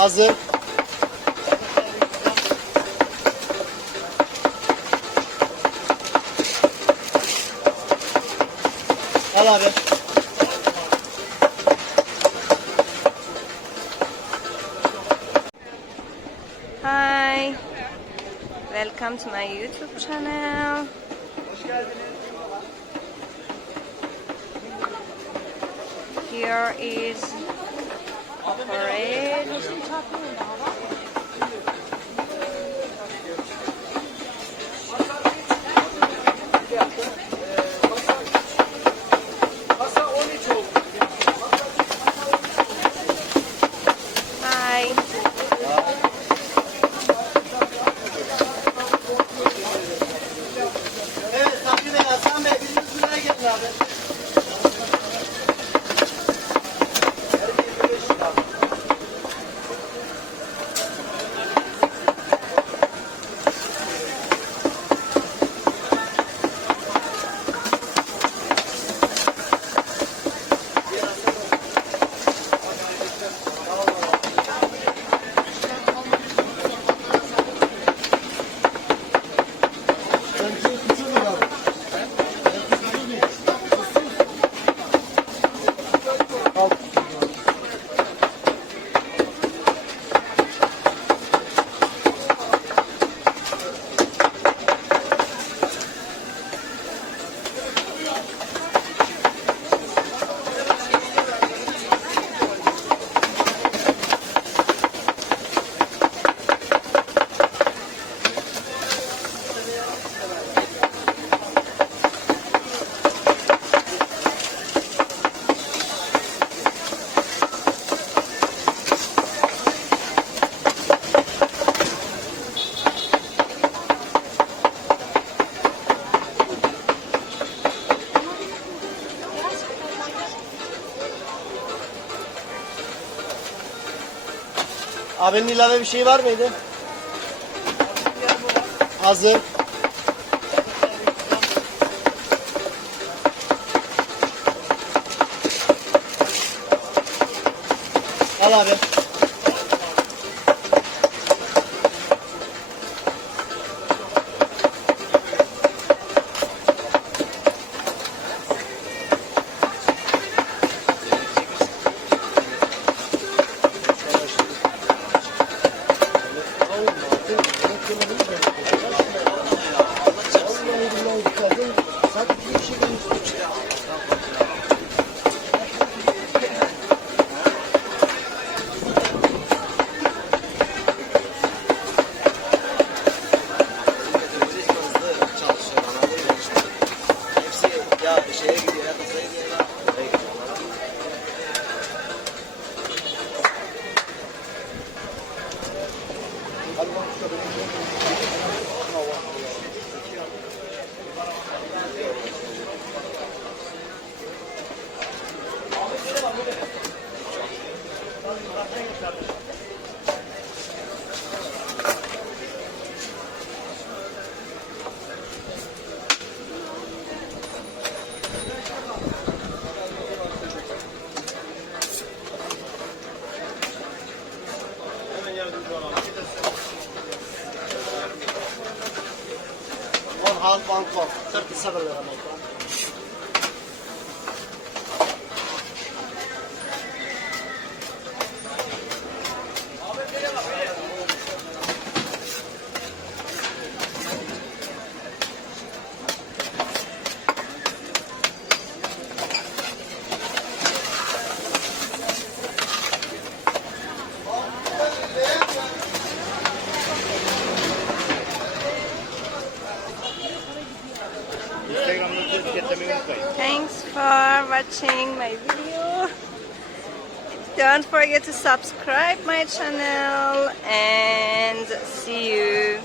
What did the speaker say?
Hazır. Al abi. Hi. Welcome to my YouTube channel. Here is Kokoreç. Hi. Evet, Sabri Bey, Hasan Bey, biriniz buraya gelin abi. Abinin ilave bir şey var mıydı? Hazır. Al abi. Half one cup, 37 lira. Thanks for watching my video. Don't forget to subscribe my channel and see you